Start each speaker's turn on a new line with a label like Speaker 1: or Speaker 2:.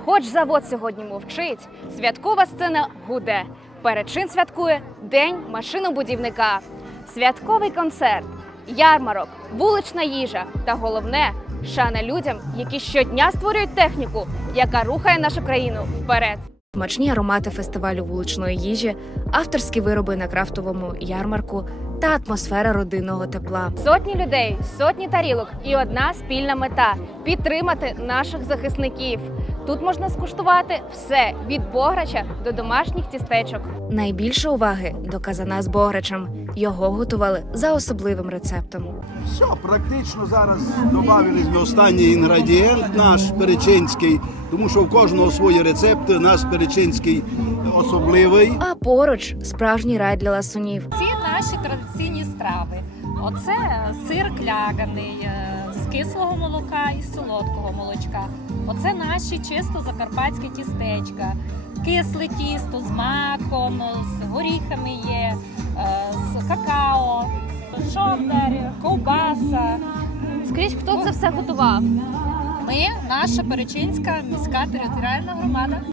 Speaker 1: Хоч завод сьогодні мовчить, святкова сцена гуде. Перечин святкує День машинобудівника. Святковий концерт, ярмарок, вулична їжа та головне – шана людям, які щодня створюють техніку, яка рухає нашу країну вперед. Смачні аромати фестивалю вуличної їжі, авторські вироби на крафтовому ярмарку та атмосфера родинного тепла. Сотні людей, сотні тарілок і одна спільна мета – підтримати наших захисників. Тут можна скуштувати все – від бограча до домашніх тістечок. Найбільше уваги до казана з бограчем. Його готували за особливим рецептом.
Speaker 2: Все, практично зараз додали ми останній інгредієнт наш перечинський, тому що в кожного свої рецепти, наш перечинський особливий.
Speaker 1: А поруч справжній рай для ласунів.
Speaker 3: Ці наші традиційні страви. Оце сир кляганий з кислого молока і з солодкого молочка. Оце наші чисто закарпатські тістечка. Кисле тісто з маком, з горіхами є, з какао, шовдар, ковбаса.
Speaker 1: Скажіть, хто це все готував?
Speaker 3: Ми, наша Перечинська міська територіальна громада.